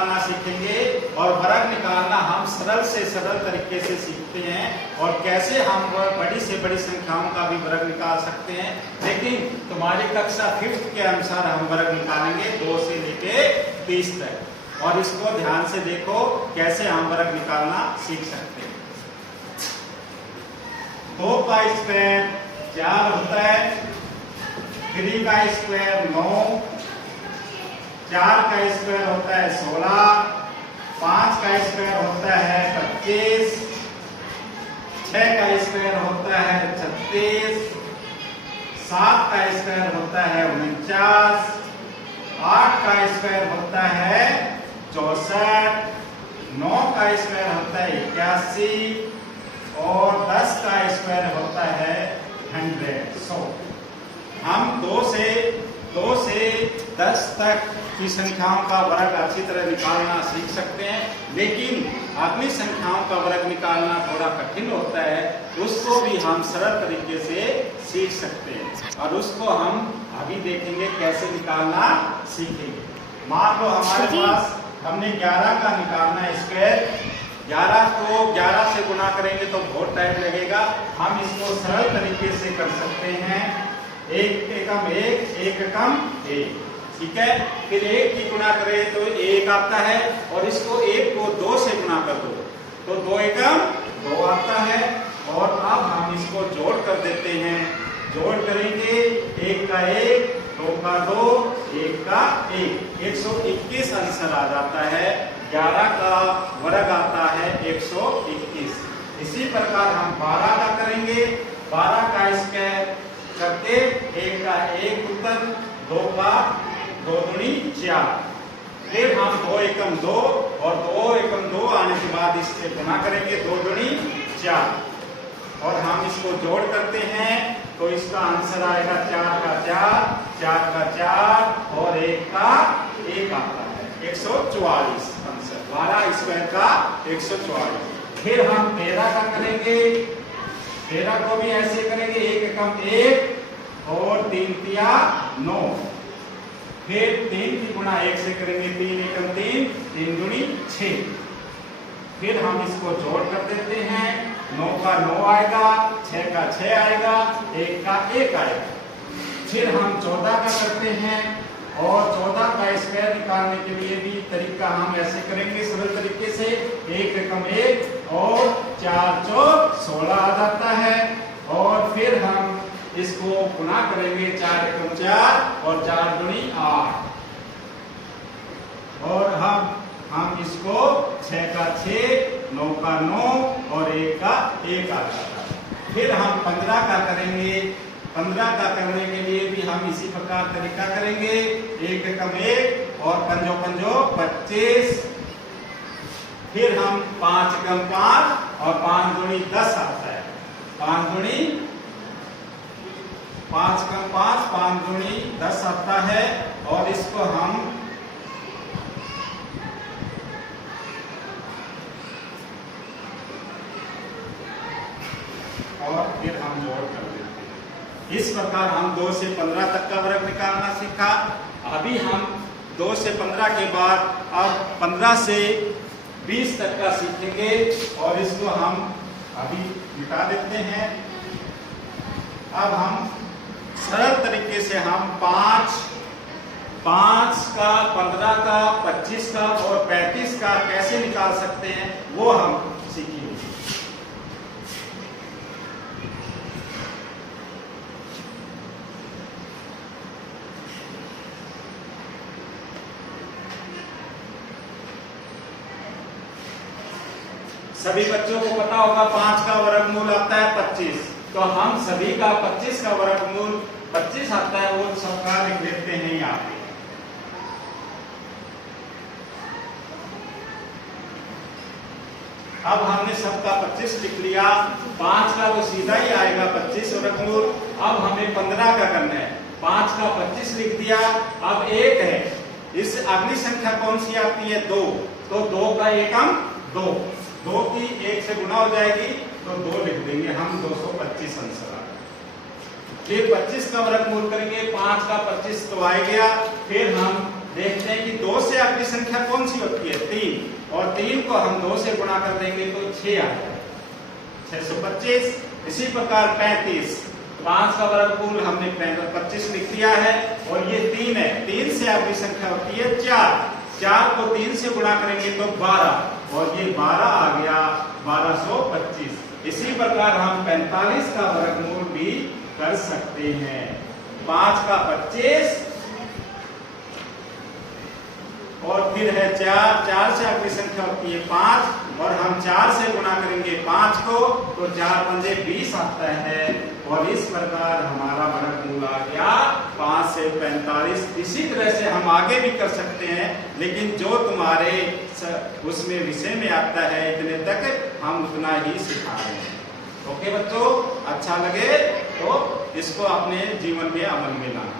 निकालना सीखेंगे। और वर्ग निकालना हम सरल से सरल तरीके से सीखते हैं और कैसे हम बड़ी से बड़ी संख्याओं का भी वर्ग निकाल सकते हैं। लेकिन तुम्हारी कक्षा 5th के अनुसार हम वर्ग निकालेंगे 2 से लेके 30 तक। और इसको ध्यान से देखो कैसे हम वर्ग निकालना सीख सकते हैं। 2 का स्क्वायर 4 होता है, 3 का स्क्वायर 9, 4 का स्क्वायर होता है 16, 5 का स्क्वायर होता है 25, 6 का स्क्वायर होता है 36, 7 का स्क्वायर होता है 49, 8 का स्क्वायर होता है 64, 9 का स्क्वायर होता है 81 और 10 का स्क्वायर होता है 100। हम 2 से 10 तक की संख्याओं का वर्ग अच्छी तरह निकालना सीख सकते हैं। लेकिन अगली संख्याओं का वर्ग निकालना थोड़ा कठिन होता है, उसको भी हम सरल तरीके से सीख सकते हैं और उसको हम अभी देखेंगे कैसे निकालना सीखेंगे। मान लो हमारे पास हमने 11 का निकालना है स्क्वायर, 11 को 11 से गुणा करेंगे तो बहुत टाइम लगेगा। हम इसको सरल तरीके से कर सकते हैं। 1 एकम 1, 1 एकम 1, ठीक है। फिर 1 की गुणा करें तो 1 आता है और इसको 1 को 2 से गुणा कर दो तो 2 एकम 2 आता है। और अब हम इसको जोड़ कर देते हैं, जोड़ करेंगे 1 का 1, 2 का 2, 1 का 1, 121 आंसर आ जाता है। 11 का वर्ग आता है 121। इसी प्रकार हम 12 का करेंगे, 12 का स्क्वायर करके 1 का 1 उत्तर, 2 का 2 दूनी 4, फिर हम 2 एकम 2 और 2 एकम 2 आने के बाद इससे गुणा करेंगे 2 दूनी 4 और हम इसको जोड़ करते हैं तो इसका आंसर आएगा 4 का 4, 4 का 4 और 1 का 1 आता है 144 आंसर। 12 स्क्वायर का 144। फिर हम 13 का करेंगे, 13 को भी ऐसे करेंगे 1 एकम 1 और 3 तिया 9, फिर 3 की गुणा 1 से करेंगे 3 एकम 3, 3 दूनी 6। फिर हम इसको जोड़ कर देते हैं, 9 का 9 आएगा, 6 का 6 आएगा, 1 का 1 आएगा। फिर हम 14 का करते हैं और 14 का स्क्वायर निकालने के लिए भी तरीका हम ऐसे करेंगे सरल तरीके से। 1 एकम 1 और 4 चौक 16 आ जाता है और फिर हम इसको गुणा करेंगे 4 एकम 4 और 4 दूनी 8 और हम इसको 6 का 6, 9 का 9 और 1 का 1 आ जाता है। फिर हम 15 का करेंगे, 15 का करने के लिए भी हम इसी प्रकार तरीका करेंगे। 1 एकम 1 और 5 पंजो 25, फिर हम 5 एकम 5 और 5 दूनी 10 आता है। 5 दूनी 5 एकम 5, 5 दूनी 10 आता है और इसको हम और फिर हम जोड़ कर देते हैं। इस प्रकार हम 2 से 15 तक का वर्ग निकालना सीखा। अभी हम 2 से 15 के बाद अब 15 से 20 तक का सीखेंगे और इसको हम अभी मिटा देते हैं। अब हम सरल तरीके से हम 5 का, 15 का, 25 का और 35 का कैसे निकाल सकते हैं वो हम सीखेंगे। सभी बच्चों को पता होगा 5 का वर्गमूल आता है 25, तो हम सभी का 25 का वर्गमूल 25 आता है वो सबका लिख लेते हैं यहाँ पे। अब हमने सबका 25 लिख लिया, 5 का वो सीधा ही आएगा 25 वर्गमूल। अब हमें 15 का करना है, 5 का 25 लिख दिया। अब 1 है, इस अगली संख्या कौन सी आती है 2, तो 2 का एकम 2, 2 की 1 से गुणा हो जाएगी तो 2 लिख देंगे हम, 225 आंसर आ गया। फिर 25 का वर्गमूल करेंगे, 5 का 25 तो आ गया। फिर हम देखते हैं कि 2 से अगली अवधि संख्या कौन सी होती है? 3, और 3 को हम 2 से गुणा कर देंगे तो 6 आ जाएगा, 625। इसी प्रकार 35, 5 का वर्गमूल हमने 25 लिख दिया है, और ये 3 है, 3 से अवधि संख्या होती है 4, 4 को 3 से गुणा करेंगे तो 12, और ये 12 आ गया 1225। इसी प्रकार हम 45 का वर्गमूल भी कर सकते हैं। 5 का 25, और फिर है 4, 4 से अगली संख्या होती है 5, और हम 4 से गुणा करेंगे 5 को तो 4 पंजे 20 आता है, और इस प्रकार हमारा वर्गमूल आ गया 5 से 45। इसी तरह से हम आगे भी कर सकते हैं, लेकिन जो तुम्हारे उसमें विषय में आता है इतने तक हम उतना ही सिखा रहे हैं। ओके बच्चों, अच्छा लगे तो इसको अपने जीवन में अमल में लाना।